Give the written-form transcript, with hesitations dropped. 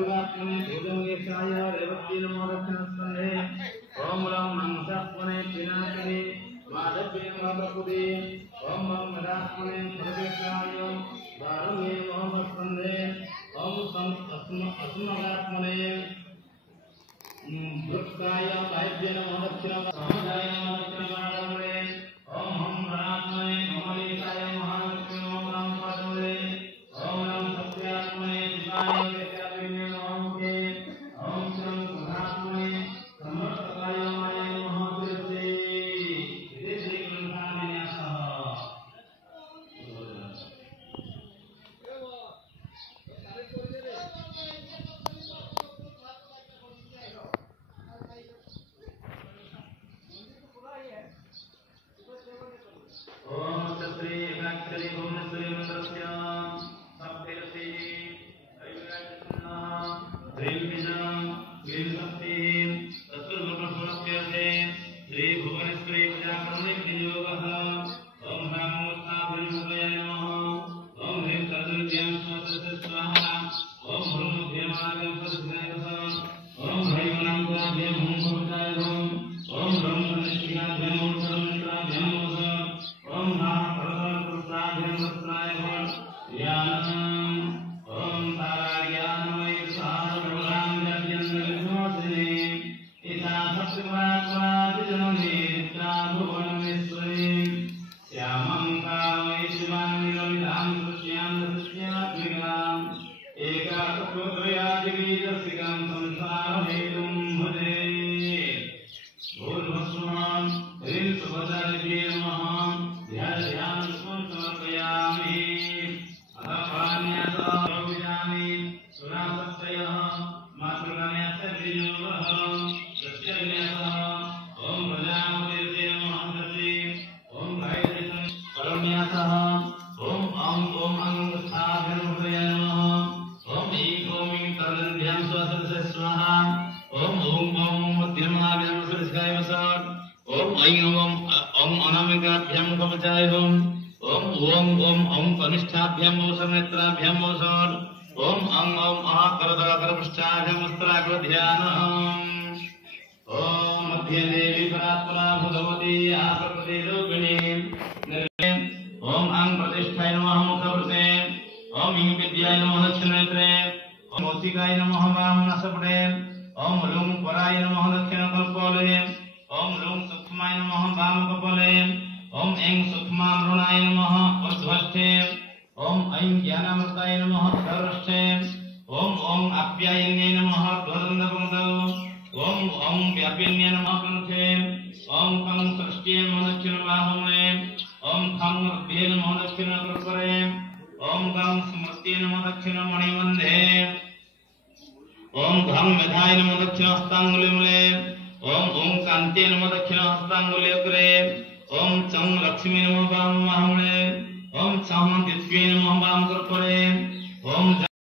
दुर्गात्मने भुजंगेशाय रेवती नमो दक्षिणस्कन्धे ओम रं नमस्पने पिनाकिनी माधव्ये माधवपुरी ओम रं मदात्मने भुजंगेशाय दारुण्ये नमस्कन्धे ओम सं अस्मगात्मने भृत्काय वायव्ये नमो दक्षिणस्कन्धाय नमो दक्षिणमाधवरे ओम हम मदात्मने नमोलेशाय महालक्ष्मी ओम रं पादवरे ओम रं सत्यात्मने शिवाय वेदाविने नमोते ओम शं मदात्मने समर्थकाय माये महादेवते इति श्री ग्रंथान्यासः ओम श्री एकाक्षरी भुवनेश्वरी मंत्रस्य सप्तैरसी ऐराजन्ना त्रिविजं त्रिशक्ति तत्त्वप्रपूर्णस्य श्री भुवनेश्वरी पूजाकर्मे विनियोगः ओम नमोस्ताभिर्मुखाय नमः ओम ह्रीं सर्वज्ञां स्वतस्य स्वाहा ओम ह्रूं ध्येमागं सद्गुणैः ओम ह्रीं नामकाभ्यं हुं भूताय ओम ह्रूं निष्ठिकाभ्यं हुं सर्वमित्राभ्यं ओम महाप्रसादाभ्यं वस्त्राय ज्ञानम् ओम ताराज्ञानमय साधुभगवान्यज्ञानविमोचने इता सत्यमात्मादिजनमे भुवनेश्वरीं श्यामं कामये शिवां निरमितां दृश्यां दृश्यात्मिकाम् एकात्मत्रयादिबीजस्तिकां संसारहेतुं भजे भूर्भुवस्सुमां ह्रीं सुभद्रादेव्यै नमः ध्यान समर्पयामि अथान्यासः योगिजामि सुरासत्रयः मातृकान्यासः विनियोगः तस्य विन्यासः ओम प्रजापतिर्ते नमः तस्यै ओम गायत्रीं परन्यासः ओम अंगस्थाभ्यर्मुदय नमः ओम ऐं कर्णभ्यां स्वस्य स्वाहा ओम मध्यमाभ्यां स्वस्काय वसत् ओम ऐं ओम अनामिकाभ्यां कवचाय ओम कनिष्ठाभ्यां वसनेत्राभ्यां वसत् ओम करदकरपृष्ठाभ्यां वस्त्राग्रध्यानम् ओम मध्ये देवी परात्परा भगवती आप्रकृति रूपिणी ओम अंग प्रतिष्ठाय नमः मुखवृते ओम इंग विद्याय नमः दक्षिणनेत्रे ओम मौसिकाय नमः वामनसपटे ओम लुं पराय नमः दक्षिणकल्पोले ओम लुं सूक्ष्माय नमः वामकपोले ओम ऐं सूक्ष्मामृणाय नमः ऊर्ध्वस्थे ओम ऐं ज्ञानामृताय नमः सर्वष्ठे ओम आप्यायन्ये नमः ध्वरन्दपुङ्गौ ओम व्यापिन्ये नमः कण्ठे ओम कं सृष्ट्ये नमः दक्षिणबाहुमुने ओम खं हृदये नमः दक्षिणकृत्करे ओम गं स्मृत्ये नमः दक्षिणमणिबन्धे ओम घं मेधाय नमः दक्षिणहस्ताङ्गुलिमूले ओम कान्ते नमः दक्षिणहस्ताङ्गुल्यग्रे ओम चं लक्ष्मी नमः वामबाहुमुने ओम चं दिव्ये नमः वामकर्पणे ओम